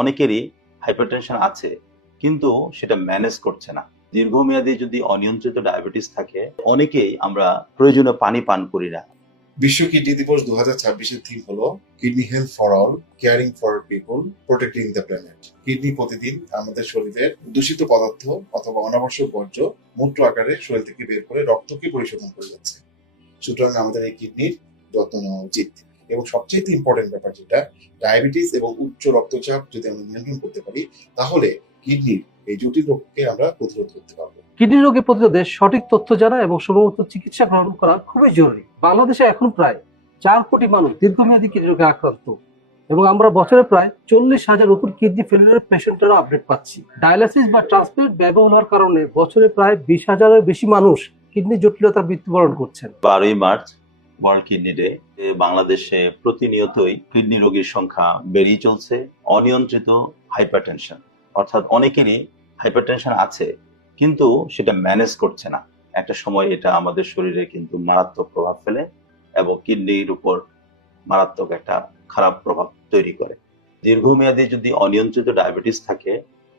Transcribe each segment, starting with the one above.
অনেকেরই হাইপারটেনশন আছে, কিন্তু সেটা ম্যানেজ করছে না। দীর্ঘমেয়াদী যদি অনিয়ন্ত্রিত ডায়াবেটিস থাকে, অনেকেই আমরা প্রয়োজনীয় পানি পান করি না। বিশ্ব কিডনি দিবস 2026-এর থিম হলো kidney health for all, caring for people, protecting the planet. Kidney প্রতিদিন আমাদের শরীরের দূষিত পদার্থ অথবা অনাবশ্যক বর্জ্য মূত্র আকারে শরীর থেকে বের করে রক্তকে পরিশোধন করে যাচ্ছে। সুতরাং আমাদের এই কিডনির যত্ন নেওয়া উচিত। এবং সবচেয়ে ইম্পর্টেন্ট ব্যাপার যেটা, ডায়াবেটিস এবং উচ্চ রক্তচাপ যদি আমরা নিয়ন্ত্রণ করতে পারি, তাহলে কিডনির এই জটিল রোগকে আমরা প্রতিরোধ করতে পারবো। কিডনি রোগের প্রতিরোধে সঠিক তথ্য জানা এবং সময়মতো চিকিৎসা গ্রহণ করা খুবই জরুরি। বাংলাদেশে এখন প্রায় 4 কোটি মানুষ দীর্ঘমেয়াদী কিডনি রোগে আক্রান্ত এবং আমরা বছরে প্রায় 40,000 উপর কিডনি ফেলিওর পেশেন্টের আপডেট পাচ্ছি। ডায়ালিসিস বা ট্রান্সপ্লান্ট ব্যবহার হওয়ার কারণে বছরে প্রায় 20,000-এর বেশি মানুষ কিডনি জটিলতার মৃত্যুবরণ করছেন। 12ই মার্চ ওয়ার্ল্ড কিডনি ডে। বাংলাদেশে প্রতিনিয়তই কিডনি রোগীর সংখ্যা বেড়েই চলছে। অনিয়ন্ত্রিত হাইপারটেনশন, অর্থাৎ অনেকেরই হাইপারটেনশন আছে, কিন্তু সেটা ম্যানেজ করছে না। একটা সময় এটা আমাদের শরীরে কিন্তু মারাত্মক প্রভাব ফেলে এবং কিডনির উপর মারাত্মক একটা খারাপ প্রভাব তৈরি করে। দীর্ঘমেয়াদী যদি অনিয়ন্ত্রিত ডায়াবেটিস থাকে,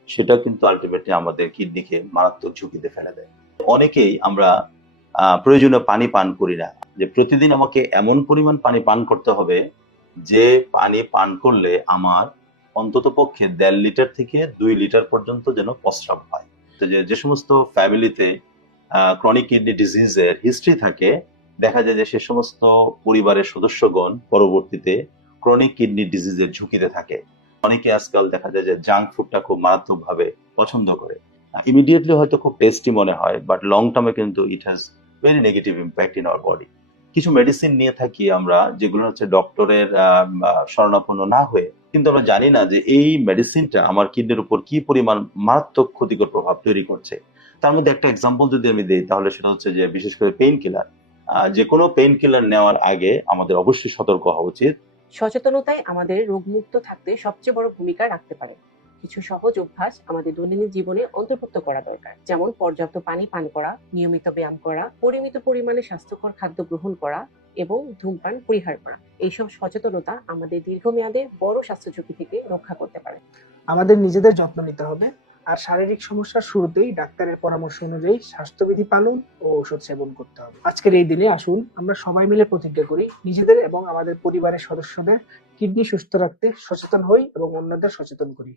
সেটা কিন্তু আলটিমেটলি আমাদের কিডনিকে মারাত্মক ঝুঁকিতে ফেলে দেয়। অনেকেই আমরা প্রয়োজনীয় পানি পান করি না, যে প্রতিদিন আমাকে এমন পরিমাণ পানি পান করতে হবে যে পানি পান করলে আমার অন্তত পক্ষে 1.5 লিটার থেকে 2 লিটার পর্যন্ত যেন প্রস্রাব হয়। তো যে সমস্ত ফ্যামিলিতে ক্রনিক কিডনি ডিজিজের হিস্ট্রি থাকে, দেখা যায় যে সে সমস্ত পরিবারের সদস্যগণ পরবর্তীতে ক্রনিক কিডনি ডিজিজের ঝুঁকিতে থাকে। অনেকে আজকাল দেখা যায় যে জাঙ্ক ফুডটা খুব মারাত্মকভাবে পছন্দ করে। ইমিডিয়েটলি হয়তো খুব টেস্টি মনে হয়, বাট লং টার্মে কিন্তু it has very negative impact in our body. কিছু মেডিসিন নিয়ে থাকি আমরা, যেগুলো হচ্ছে ডক্টরের শরণাপন্ন না হয়ে, কিন্তু আমরা জানি না যে এই মেডিসিনটা আমার কিডনির উপর কি পরিমাণ মারাত্মক ক্ষতিকর প্রভাব তৈরি করছে। তার মধ্যে একটা এক্সাম্পল যদি আমি দিই, তাহলে সেটা হচ্ছে যে বিশেষ করে পেইন কিলার। যে কোনো পেইন কিলার নেওয়ার আগে আমাদের অবশ্যই সতর্ক হওয়া উচিত। সচেতনতাই আমাদের রোগমুক্ত থাকতে সবচেয়ে বড় ভূমিকা রাখতে পারে। কিছু সহজ অভ্যাস আমাদের দৈনন্দিন জীবনে অন্তর্ভুক্ত করা দরকার, যেমন পর্যাপ্ত পানি পান করা, নিয়মিত ব্যায়াম করা, পরিমিত পরিমাণে স্বাস্থ্যকর খাদ্য গ্রহণ করা এবং ধূমপান পরিহার করা। এইসব সচেতনতা আমাদের দীর্ঘমেয়াদে বড় স্বাস্থ্য ঝুঁকি থেকে রক্ষা করতে পারে। আমাদের নিজেদের যত্ন নিতে হবে, আর শারীরিক সমস্যার শুরুতেই ডাক্তারের পরামর্শ অনুযায়ী স্বাস্থ্যবিধি পালন ও ওষুধ সেবন করতে হবে। আজকের এই দিনে আসুন আমরা সবাই মিলে প্রতিজ্ঞা করি, নিজেদের এবং আমাদের পরিবারের সদস্যদের কিডনি সুস্থ রাখতে সচেতন হই এবং অন্যদের সচেতন করি।